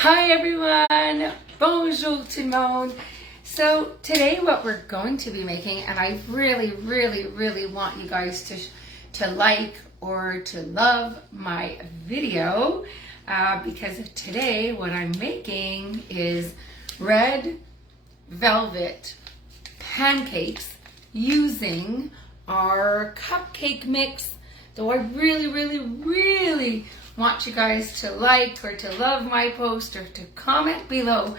Hi everyone, bonjour tout le monde. So today what we're going to be making, and I really want you guys to like or to love my video because today what I'm making is red velvet pancakes using our cupcake mix. Though I really want you guys to like or to love my post or to comment below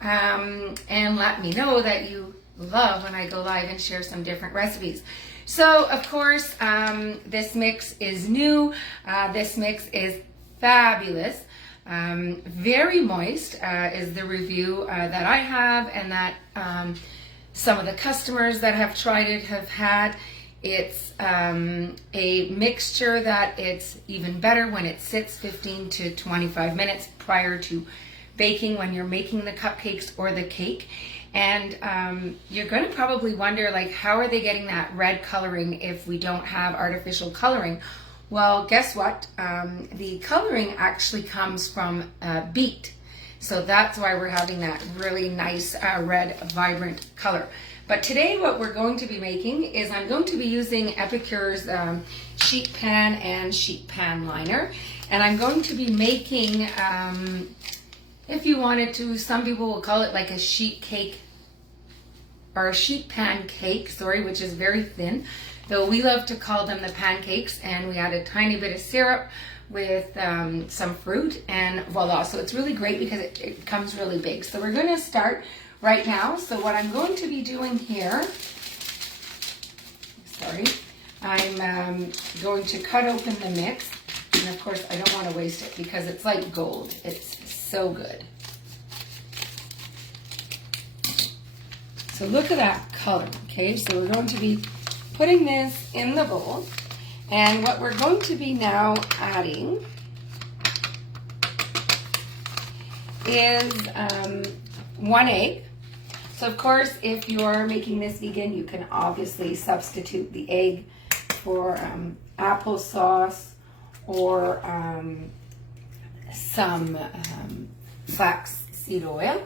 and let me know that you love when I go live and share some different recipes. So of course this mix is new. This mix is fabulous. Very moist is the review that I have and that some of the customers that have tried it have had. It's a mixture that it's even better when it sits 15 to 25 minutes prior to baking when you're making the cupcakes or the cake. And you're going to probably wonder, like, how are they getting that red coloring if we don't have artificial coloring? Well, guess what? The coloring actually comes from beet. So that's why we're having that really nice red, vibrant color. But today what we're going to be making is I'm going to be using Epicure's sheet pan and sheet pan liner. And I'm going to be making, if you wanted to, some people will call it like a sheet cake or a sheet pan cake, sorry, which is very thin. Though we love to call them the pancakes, and we add a tiny bit of syrup with some fruit, and voila. So it's really great because it comes really big. So we're going to start right now. So what I'm going to be doing here, I'm going to cut open the mix. And of course I don't want to waste it because it's like gold. It's so good. So look at that color, okay? So we're going to be putting this in the bowl. And what we're going to be now adding is 1 egg. So of course, if you're making this vegan, you can obviously substitute the egg for applesauce or some flax seed oil.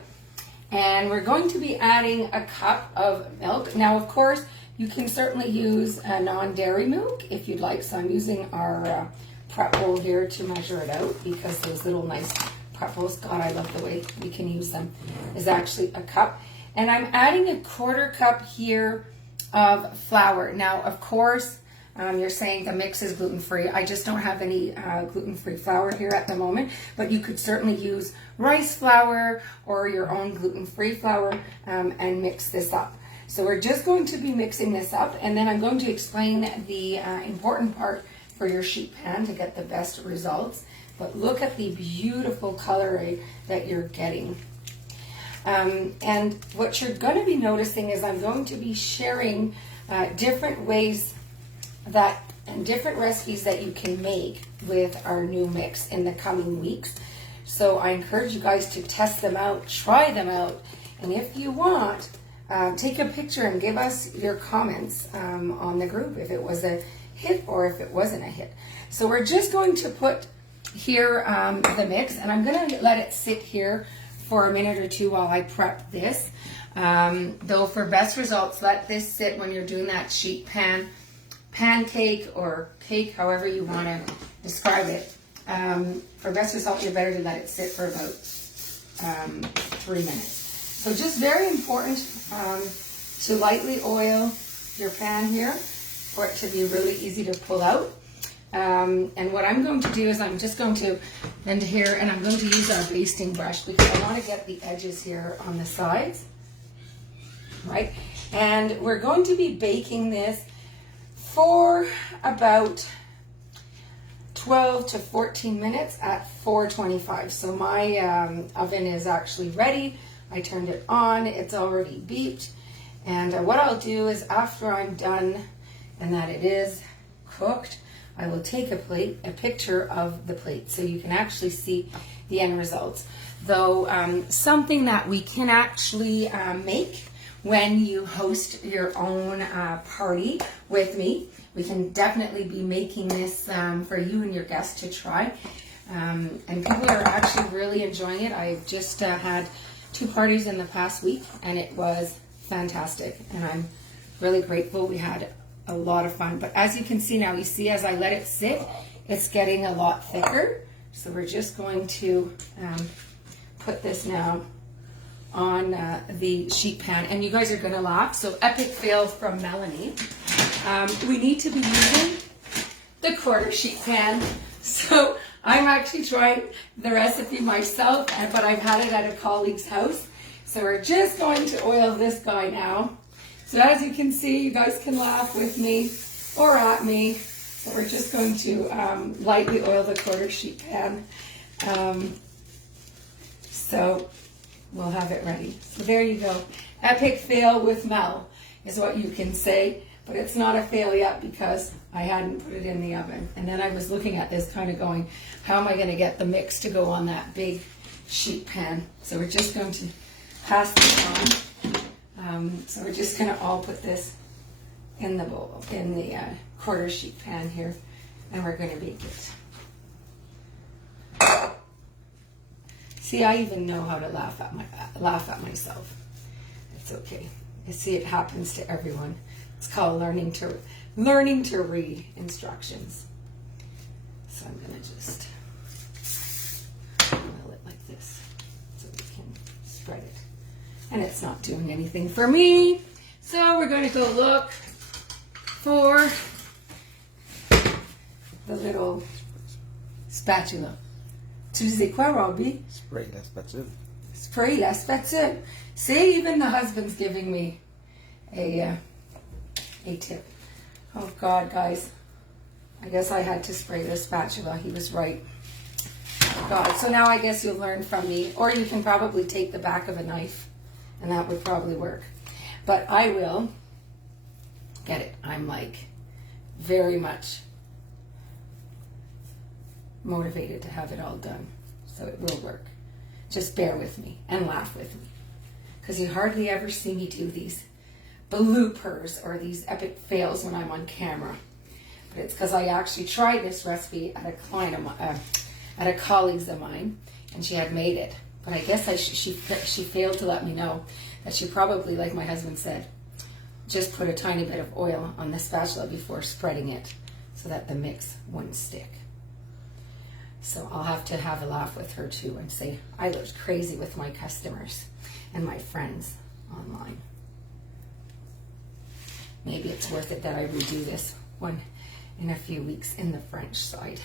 And we're going to be adding a cup of milk. Now, of course, you can certainly use a non-dairy milk if you'd like. So I'm using our prep bowl here to measure it out because those little nice prep bowls, God, I love the way we can use them, is actually a cup. And I'm adding a 1/4 cup here of flour. Now, of course, you're saying the mix is gluten-free. I just don't have any gluten-free flour here at the moment, but you could certainly use rice flour or your own gluten-free flour and mix this up. So we're just going to be mixing this up, and then I'm going to explain the important part for your sheet pan to get the best results. But look at the beautiful color that you're getting. And what you're going to be noticing is I'm going to be sharing different ways and different recipes that you can make with our new mix in the coming weeks. So I encourage you guys to test them out, try them out, and if you want, take a picture and give us your comments on the group if it was a hit or if it wasn't a hit. So we're just going to put here the mix, and I'm going to let it sit here for a minute or two while I prep this. Though for best results, let this sit when you're doing that sheet pan pancake or cake, however you want to describe it. For best result, you're better to let it sit for about 3 minutes. So just very important to lightly oil your pan here for it to be really easy to pull out. And what I'm going to do is I'm just going to bend here, and I'm going to use our basting brush because I want to get the edges here on the sides, right? And we're going to be baking this for about 12 to 14 minutes at 425. So my oven is actually ready. I turned it on, it's already beeped. And what I'll do is after I'm done and that it is cooked, I will take a picture of the plate so you can actually see the end results. Though something that we can actually make when you host your own party with me, we can definitely be making this for you and your guests to try. And people are actually really enjoying it. I've just had 2 parties in the past week, and it was fantastic. And I'm really grateful. We had a lot of fun. But as you can see now, you see as I let it sit, it's getting a lot thicker. So we're just going to put this now on the sheet pan. And you guys are going to laugh. So epic fail from Melanie. We need to be using the quarter sheet pan. So I'm actually trying the recipe myself, but I've had it at a colleague's house. So we're just going to oil this guy now. So as you can see, you guys can laugh with me or at me. So we're just going to lightly oil the quarter sheet pan. So we'll have it ready. So there you go. Epic fail with Mel is what you can say. But it's not a fail yet because I hadn't put it in the oven. And then I was looking at this kind of going, how am I going to get the mix to go on that big sheet pan? So we're just going to pass this on. So we're just going to all put this in the bowl, in the quarter sheet pan here. And we're going to bake it. See, I even know how to laugh at myself. It's okay. You see, it happens to everyone. It's called learning to read instructions. So I'm going to just roll it like this so we can spread it. And it's not doing anything for me. So we're going to go look for the little spatula. Tu disais quoi, Robbie? Spray la spatule. Spray la spatule. See, even the husband's giving me a tip. Oh God, guys. I guess I had to spray the spatula. He was right. God. So now I guess you'll learn from me. Or you can probably take the back of a knife and that would probably work. But I will get it. I'm like very much motivated to have it all done. So it will work. Just bear with me and laugh with me. Because you hardly ever see me do these bloopers or these epic fails when I'm on camera. But it's because I actually tried this recipe at a client of mine, at a colleague's of mine, and she had made it. But I guess she failed to let me know that she probably, like my husband said, just put a tiny bit of oil on the spatula before spreading it so that the mix wouldn't stick. So I'll have to have a laugh with her too and say I looked crazy with my customers and my friends online. Maybe it's worth it that I redo this one in a few weeks in the French side.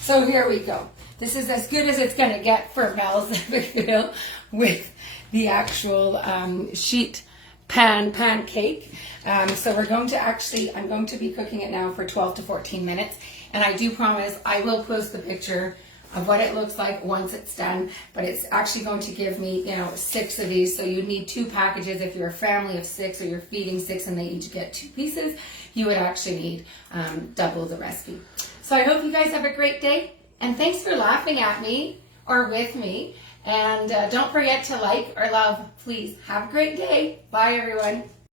So here we go. This is as good as it's going to get for Mel's meal with the actual sheet pan pancake. So we're going to I'm going to be cooking it now for 12 to 14 minutes. And I do promise I will post the picture of what it looks like once it's done, but it's actually going to give me, 6 of these. So you need 2 packages. If you're a family of 6 or you're feeding 6 and they each get 2 pieces, you would actually need double the recipe. So I hope you guys have a great day, and thanks for laughing at me or with me. And don't forget to like or love. Please have a great day. Bye, everyone.